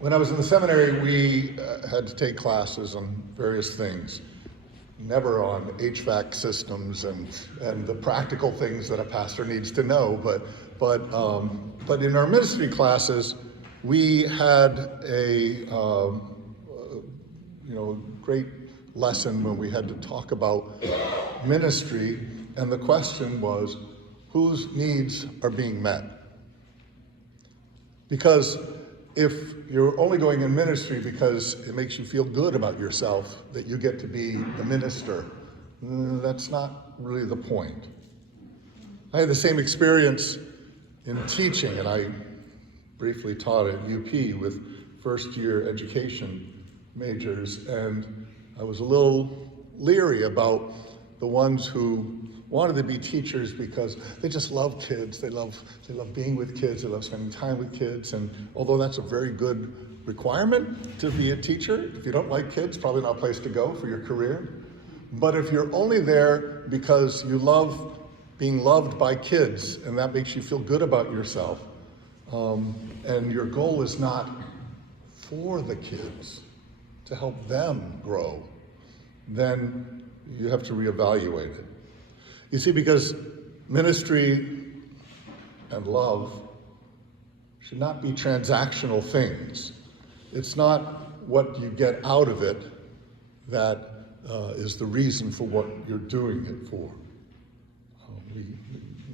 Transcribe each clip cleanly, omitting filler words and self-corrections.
When I was in the seminary, we had to take classes on various things, never on HVAC systems and the practical things that a pastor needs to know. But in our ministry classes, we had a great lesson when we had to talk about ministry, and the question was, whose needs are being met? Because if you're only going in ministry because it makes you feel good about yourself, that you get to be the minister, that's not really the point. I had the same experience in teaching, and I briefly taught at UP with first-year education majors, and I was a little leery about the ones who wanted to be teachers because they just love kids. They love being with kids. They love spending time with kids. And although that's a very good requirement to be a teacher, if you don't like kids, probably not a place to go for your career. But if you're only there because you love being loved by kids and that makes you feel good about yourself, and your goal is not for the kids, to help them grow, then you have to reevaluate it. You see, because ministry and love should not be transactional things. It's not what you get out of it that is the reason for what you're doing it for. We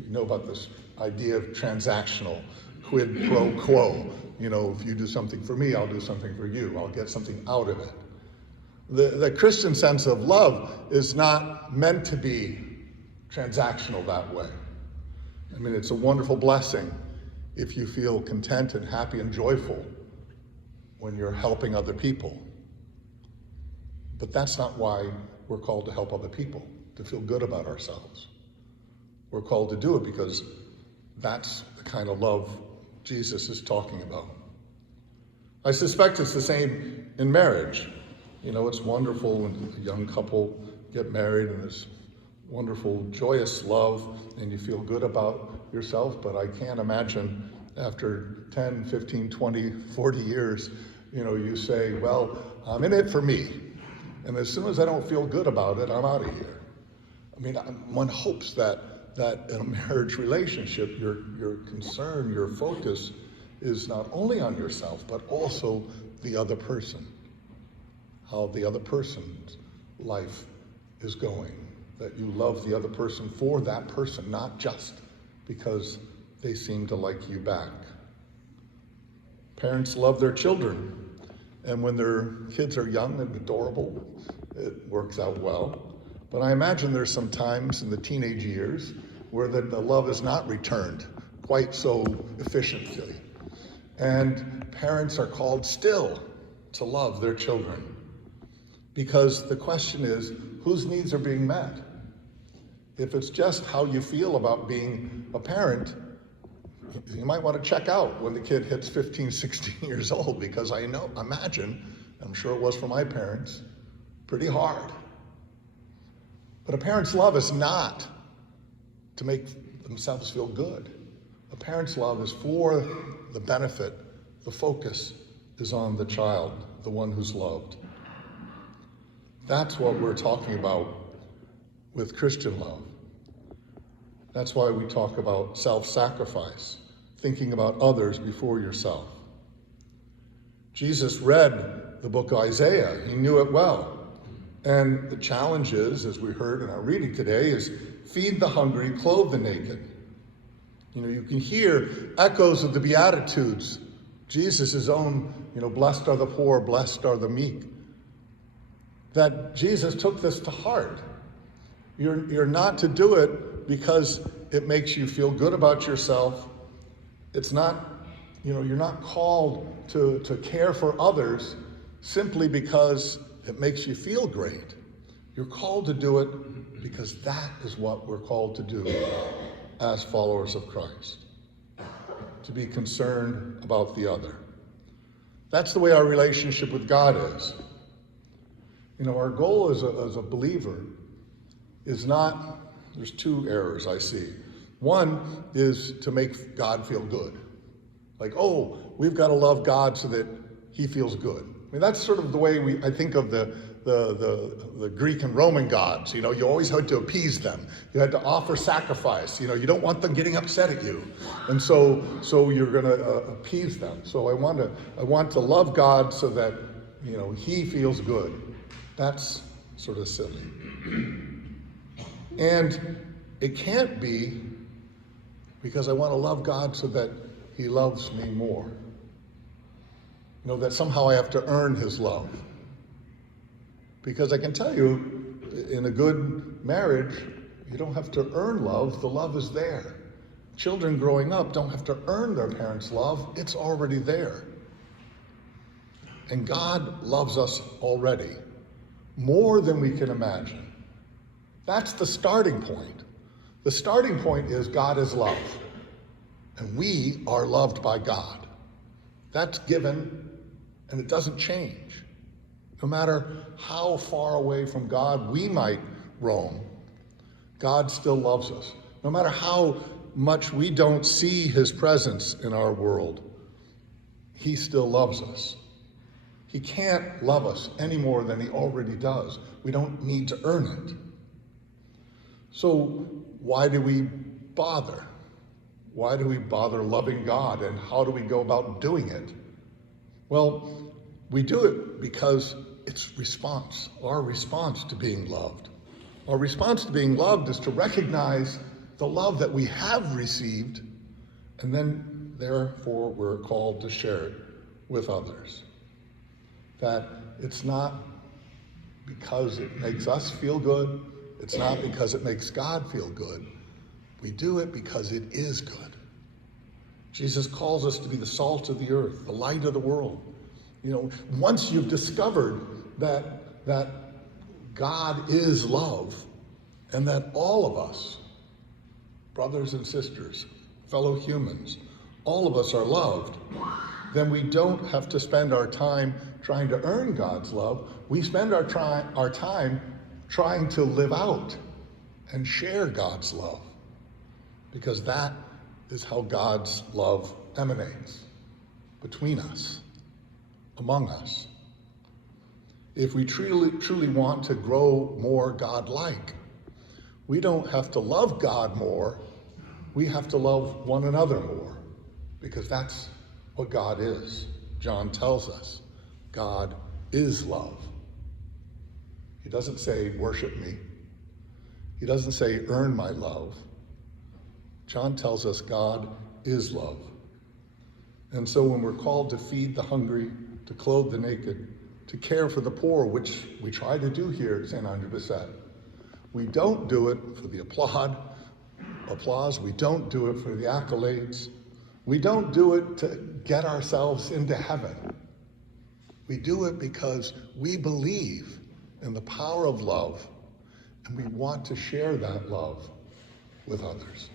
know about this idea of transactional, quid pro quo. You know, if you do something for me, I'll do something for you. I'll get something out of it. The Christian sense of love is not meant to be transactional that way. I mean, it's a wonderful blessing if you feel content and happy and joyful when you're helping other people. But that's not why we're called to help other people, to feel good about ourselves. We're called to do it because that's the kind of love Jesus is talking about. I suspect it's the same in marriage. You know, it's wonderful when a young couple get married and there's wonderful, joyous love, and you feel good about yourself, but I can't imagine after 10, 15, 20, 40 years, you say, well, I'm in it for me. And as soon as I don't feel good about it, I'm out of here. I mean, one hopes that in a marriage relationship, your concern, your focus is not only on yourself, but also the other person, how the other person's life is going. That you love the other person for that person, not just because they seem to like you back. Parents love their children, and when their kids are young and adorable, it works out well. But I imagine there's some times in the teenage years where the love is not returned quite so efficiently. And parents are called still to love their children, because the question is, whose needs are being met? If it's just how you feel about being a parent, you might want to check out when the kid hits 15, 16 years old, because I'm sure it was for my parents, pretty hard. But a parent's love is not to make themselves feel good. A parent's love is for the benefit. The focus is on the child, the one who's loved. That's what we're talking about with Christian love. That's why we talk about self-sacrifice, thinking about others before yourself. Jesus read the book of Isaiah. He knew it well. And the challenge is, as we heard in our reading today, is feed the hungry, clothe the naked. You can hear echoes of the Beatitudes. Jesus' own, blessed are the poor, blessed are the meek. That Jesus took this to heart. You're not to do it because it makes you feel good about yourself. It's not, you're not called to care for others simply because it makes you feel great. You're called to do it because that is what we're called to do as followers of Christ. To be concerned about the other. That's the way our relationship with God is. Our goal as a believer is not, there's two errors I see. One is to make God feel good. Like, we've got to love God so that he feels good. I mean, that's sort of the way I think of the Greek and Roman gods. You know, you always had to appease them. You had to offer sacrifice. You know, you don't want them getting upset at you. And so you're going to appease them. So I want to love God so that, you know, he feels good. That's sort of silly. And it can't be because I want to love God so that he loves me more. You know, that somehow I have to earn his love. Because I can tell you, in a good marriage, you don't have to earn love. The love is there. Children growing up don't have to earn their parents' love. It's already there. And God loves us already, more than we can imagine. That's the starting point. The starting point is God is love. And we are loved by God. That's given, and it doesn't change. No matter how far away from God we might roam, God still loves us. No matter how much we don't see his presence in our world, he still loves us. He can't love us any more than he already does. We don't need to earn it. So why do we bother? Why do we bother loving God, and how do we go about doing it? Well, we do it because it's response, our response to being loved. Our response to being loved is to recognize the love that we have received, and then therefore we're called to share it with others. That it's not because it makes us feel good, it's not because it makes God feel good. We do it because it is good. Jesus calls us to be the salt of the earth, the light of the world. You know, once you've discovered that God is love, and that all of us, brothers and sisters, fellow humans, all of us are loved, then we don't have to spend our time trying to earn God's love. We spend our time trying to live out and share God's love, because that is how God's love emanates between us, among us. If we truly want to grow more God-like, we don't have to love God more, we have to love one another more, because that's what God is. John tells us, God is love. He doesn't say, worship me. He doesn't say, earn my love. John tells us God is love. And so when we're called to feed the hungry, to clothe the naked, to care for the poor, which we try to do here at St. Andre Bessette, we don't do it for the applause. We don't do it for the accolades. We don't do it to get ourselves into heaven. We do it because we believe in the power of love, and we want to share that love with others.